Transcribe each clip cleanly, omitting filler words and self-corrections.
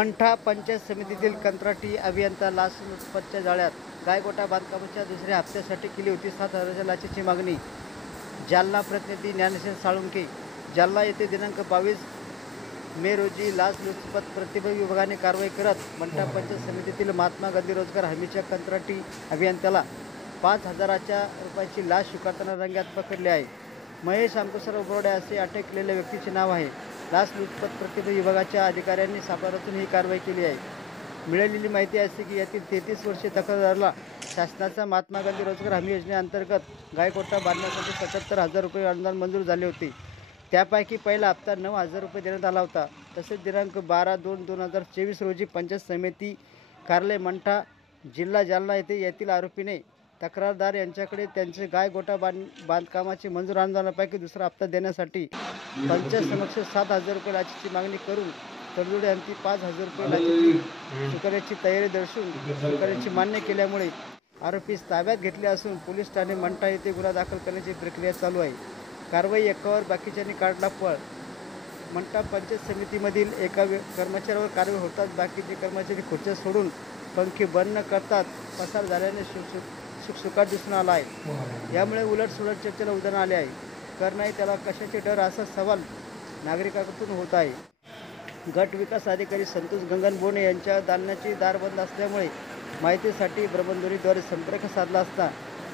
मंठा पंचायत समितीतील कंत्राटी अभियंता लाचलुचपतच्या जाळ्यात गायगोटा बांधकामाच्या दुसऱ्या हप्त्यासाठी केली होती 7,000 लाचेची मागणी. जालना प्रतिनिधी ज्ञानेश्वर साळुंखे. जालना येथे दिनांक 22 मे रोजी लाचलुचपत प्रतिबंध विभागाने कारवाई करत मंठा पंचायत समितीतील महात्मा गांधी रोजगार हमीच्या कंत्राटी अभियंत्याला 5,000 रुपयाची लाच स्वीकारताना रंगात पकडले आहे. महेश अंकुशराव बोर्डे असे अटक केलेल्या व्यक्तीचे नाव आहे. लाचलुचपत प्रतिबंध विभागाच्या अधिकाऱ्यांनी सापळा रचून ही कारवाई केली आहे. मिळालेली माहिती अशी की यातील 33 वर्षीय तक्रारदाराला शासनाचा महात्मा गांधी रोजगार हमी योजनेअंतर्गत गायगोटा बांधण्यासाठी 77,000 रुपये अनुदान मंजूर झाले होते. त्यापैकी पहिला हप्ता 9,000 रुपये देण्यात आला होता. तसेच दिनांक 12/2/2024 रोजी पंचायत समिती कार्यालय मंठा जिल्हा जालना येथे येथील आरोपीने तक्रारदार यांच्याकडे त्यांचे गायगोटा बांधकामाचे मंजूर अनुदानापैकी दुसरा हप्ता देण्यासाठी पंचायत समक्ष 7,000 रुपये लाचेची मागणी करून तडजोडी अंती 5,000 रुपये लाचेची स्वीकारण्याची तयारी दर्शवून स्वीकारण्याची मान्य केल्यामुळे आरोपीस ताब्यात घेतले असून पोलीस ठाणे मंठा येथे गुन्हा दाखल करण्याची प्रक्रिया चालू आहे. कारवाई एकावर बाकीच्यांनी काढला पळ. मंठा पंचायत समितीमधील एका कर्मचाऱ्यावर कारवाई होताच बाकीचे कर्मचारी खुर्च्या सोडून पंखे बंद न करतात पसार झाल्याने सुटसुकाट दिसून आला आहे. यामुळे उलटसुलट चर्चेला उधाण आले आहे. कर नाही त्याला कशाचे डर असा सवाल नागरिकांकडून होत आहे. गट विकास अधिकारी संतोष गंगनबोणे यांच्या दालनाची दार बंद असल्यामुळे माहितीसाठी भ्रमणध्वनीद्वारे संपर्क साधला असता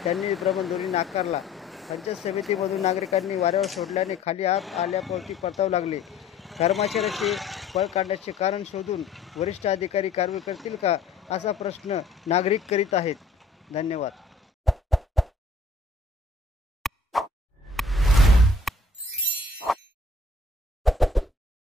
त्यांनी भ्रमणध्वनी नाकारला. पंचायत समितीमधून नागरिकांनी वाऱ्यावर सोडल्याने खाली आत आल्यापोटी परतावू लागले. कर्मचाऱ्याचे पळ काढण्याचे कारण शोधून वरिष्ठ अधिकारी कारवाई करतील का असा प्रश्न नागरिक करीत आहेत. धन्यवाद.